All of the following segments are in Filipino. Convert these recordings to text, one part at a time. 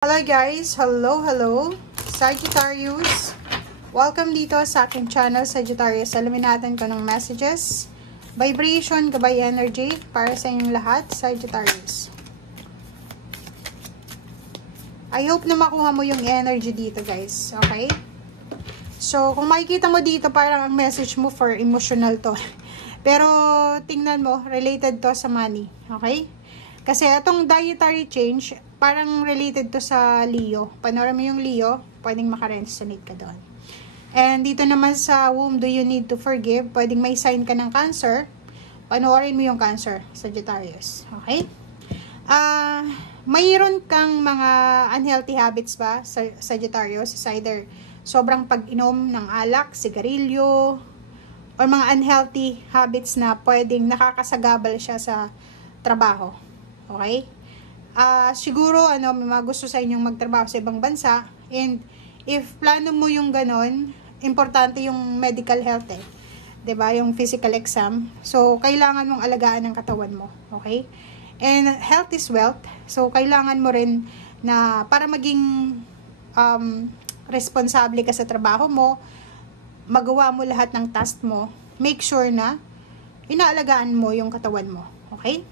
Hello guys! Hello! Sagittarius! Welcome dito sa aking channel, Sagittarius. Alamin natin kung anong messages, vibration, gabay energy para sa inyong lahat, Sagittarius. I hope na makuha mo yung energy dito guys, okay? So, kung makikita mo dito, parang ang message mo for emotional to. Pero, tingnan mo, related to sa money, okay? Kasi itong dietary change, parang related to sa Leo. Panoorin mo yung Leo, pwedeng makaresonate ka doon. And dito naman sa whom do you need to forgive, pwedeng may sign ka ng Cancer. Panoorin mo yung Cancer, Sagittarius. Okay? Mayroon kang mga unhealthy habits ba, Sagittarius? It's either sobrang pag-inom ng alak, sigarilyo, or mga unhealthy habits na pwedeng nakakasagabal siya sa trabaho. Okay? Siguro, may mga gusto sa inyong magtrabaho sa ibang bansa. And, if plano mo yung ganon, importante yung medical health eh. 'Di ba? Yung physical exam. So, kailangan mong alagaan ang katawan mo. Okay? And, health is wealth. So, kailangan mo rin na, para maging responsable ka sa trabaho mo, magawa mo lahat ng task mo, make sure na inaalagaan mo yung katawan mo. Okay?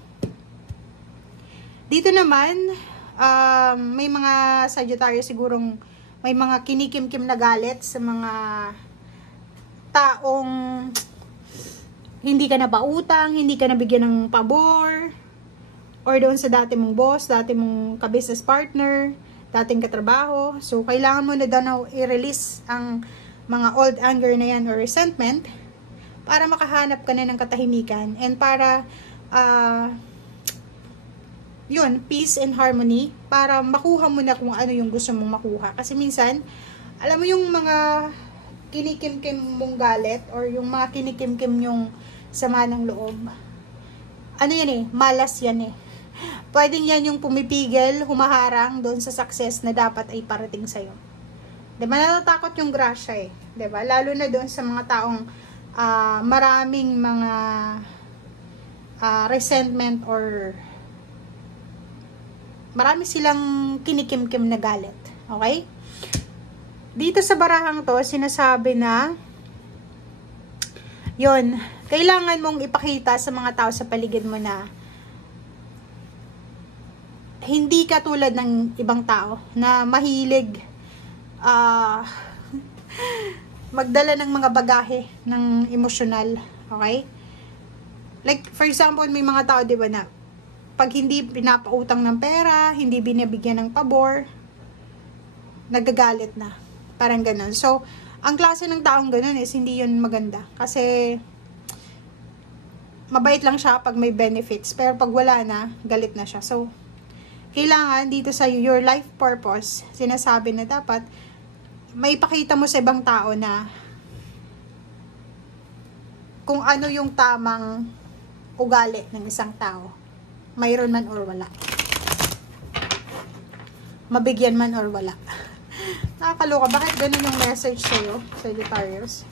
Dito naman, may mga Sagittarius sigurong may mga kinikim-kim na galit sa mga taong hindi ka na pautang, hindi ka na bigyan ng pabor, or doon sa dati mong boss, dati mong ka-business partner, dating katrabaho. So, kailangan mo na daw i-release ang mga old anger na yan or resentment para makahanap ka na ng katahimikan and para yun, peace and harmony, para makuha mo na kung ano yung gusto mong makuha. Kasi minsan, alam mo yung mga kinikim-kim mong galit, or yung mga kinikim-kim yung sama ng loob. Ano yan eh, malas yan eh. Pwedeng yan yung pumipigil, humaharang doon sa success na dapat ay parating sa'yo. Diba, natatakot yung grasya eh. Diba, lalo na doon sa mga taong maraming mga resentment or marami silang kinikim-kim na galit. Okay? Dito sa barahang to, sinasabi na yun, kailangan mong ipakita sa mga tao sa paligid mo na hindi ka tulad ng ibang tao na mahilig magdala ng mga bagahe ng emosyonal. Okay? Like, for example, may mga tao, di ba, na pag hindi pinapautang ng pera, hindi binibigyan ng pabor, nagagalit na. Parang ganun. So, ang klase ng taong ganun is hindi yun maganda. Kasi, mabait lang siya pag may benefits. Pero pag wala na, galit na siya. So, kailangan dito sa your life purpose, sinasabi na dapat, may ipakita mo sa ibang tao na kung ano yung tamang ugali ng isang tao. Mayroon man or wala. Mabigyan man or wala. Nakakaloka. Bakit ganun yung message sa'yo, Sagittarius?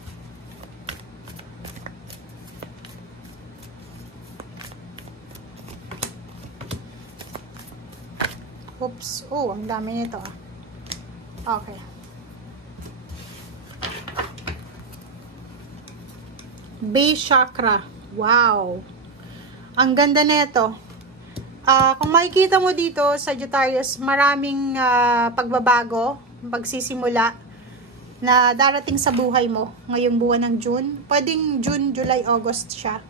Oops. Oh, ang dami nito ah. Okay. Base chakra. Wow. Ang ganda na ito. Kung makikita mo dito, Sagittarius, maraming pagbabago, pagsisimula na darating sa buhay mo ngayong buwan ng June. Pwedeng June, July, August siya.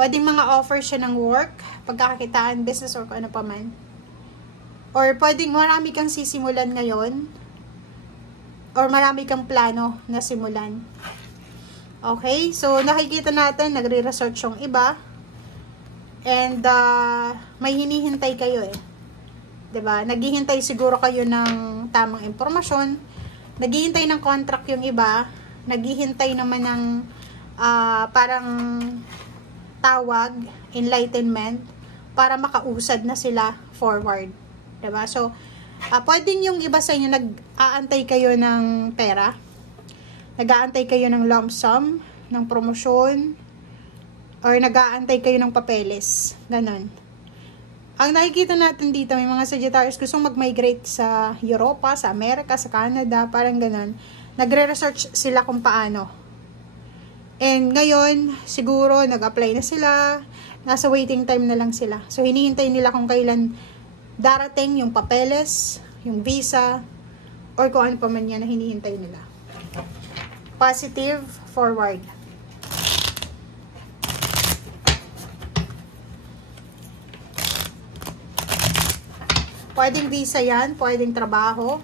Pwedeng mga offer siya ng work, pagkakakitaan, business, or kung ano pa man. Or pwedeng marami kang sisimulan ngayon, or marami kang plano na simulan. Okay? So, nakikita natin, nagre-research yung iba. And, may hinihintay kayo eh. 'Di ba? Naghihintay siguro kayo ng tamang impormasyon. Naghihintay ng contract yung iba. Naghihintay naman ng parang tawag, enlightenment, para makausad na sila forward. 'Di ba? So, pwedeng yung iba sa inyo nag-aantay kayo ng pera. Nag-aantay kayo ng lump sum, ng promosyon, or nag-aantay kayo ng papeles. Ganon. Ang nakikita natin dito, may mga Sagittarius gustong mag-migrate sa Europa, sa Amerika, sa Canada, parang ganun. Nagre-research sila kung paano. And ngayon, siguro, nag-apply na sila, nasa waiting time na lang sila. So, hinihintay nila kung kailan darating yung papeles, yung visa, or kung ano pa man yan na hinihintay nila. Positive, forward. Pwedeng visa yan, pwedeng trabaho,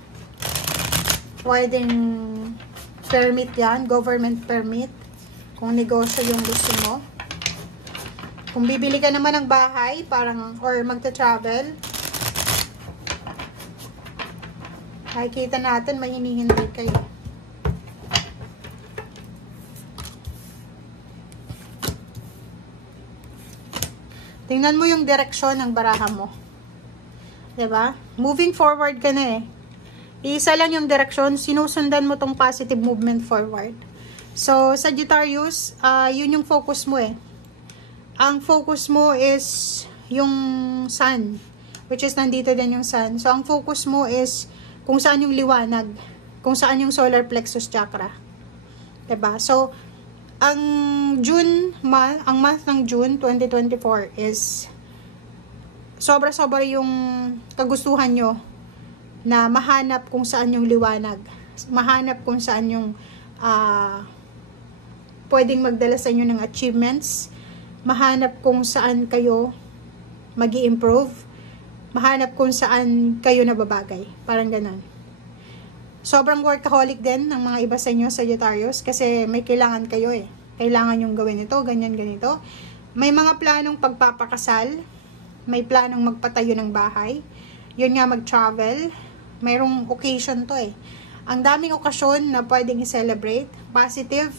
pwedeng permit yan, government permit, kung negosyo yung gusto mo. Kung bibili ka naman ng bahay, parang, or magta-travel, nakikita natin, may hinihintay kayo. Tingnan mo yung direksyon ng baraha mo. Diba? Moving forward ka na eh. Isa lang yung direksyon, sinusundan mo tong positive movement forward. So, Sagittarius, yun yung focus mo eh. Ang focus mo is yung sun, which is nandito din yung sun. So, ang focus mo is kung saan yung liwanag, kung saan yung solar plexus chakra. Diba? So, ang month ng June 2024 is sobra-sobra yung kagustuhan nyo na mahanap kung saan yung liwanag. Mahanap kung saan yung pwedeng magdala sa inyo ng achievements. Mahanap kung saan kayo mag-i-improve. Mahanap kung saan kayo nababagay. Parang ganun. Sobrang workaholic din ng mga iba sa inyo, Sagittarius, kasi may kailangan kayo eh. Kailangan yung gawin ito, ganyan, ganito. May mga planong pagpapakasal. May planong magpatayo ng bahay. Yun nga, mag-travel. Mayroong occasion to eh. Ang daming okasyon na pwedeng i-celebrate. Positive.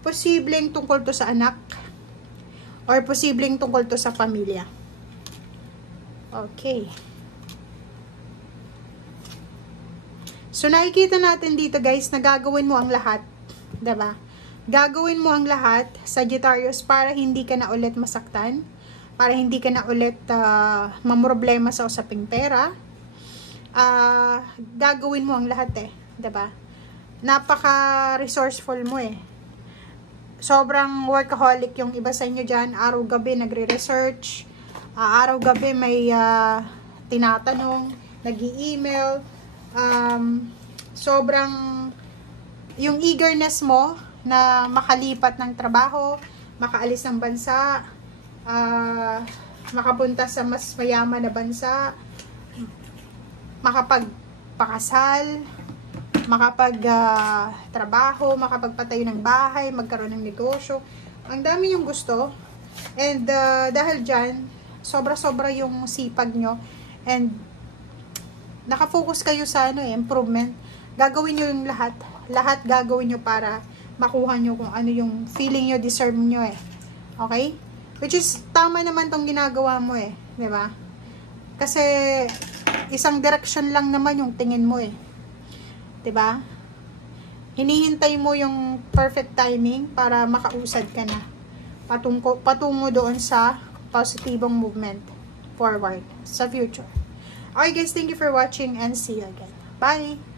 Posibleng tungkol to sa anak. Or posibleng tungkol to sa pamilya. Okay. So, nakikita natin dito guys, na gagawin mo ang lahat. Diba? Gagawin mo ang lahat, Sagittarius, para hindi ka na ulit masaktan. Para hindi ka na ulit mamroblema sa usaping pera. Gagawin mo ang lahat eh. Diba? Napaka-resourceful mo eh. Sobrang workaholic yung iba sa inyo dyan. Araw-gabi nagre-research. Araw-gabi may tinatanong, nag-i-email. Sobrang yung eagerness mo na makalipat ng trabaho, makaalis ng bansa, makapunta sa mas mayaman na bansa, makapagpakasal, makapag-trabaho, makapagpatayo ng bahay, magkaroon ng negosyo. Ang dami yung gusto. And dahil dyan, sobra-sobra yung sipag nyo. And nakafocus kayo sa improvement. Gagawin nyo yung lahat. Lahat gagawin nyo para makuha nyo kung ano yung feeling nyo, deserve nyo eh. Okay? Which is, tama naman tong ginagawa mo eh. Diba? Kasi, isang direction lang naman yung tingin mo eh. Diba? Hinihintay mo yung perfect timing para makausad ka na. Patungo doon sa positibong movement forward sa future. Okay guys, thank you for watching and see you again. Bye!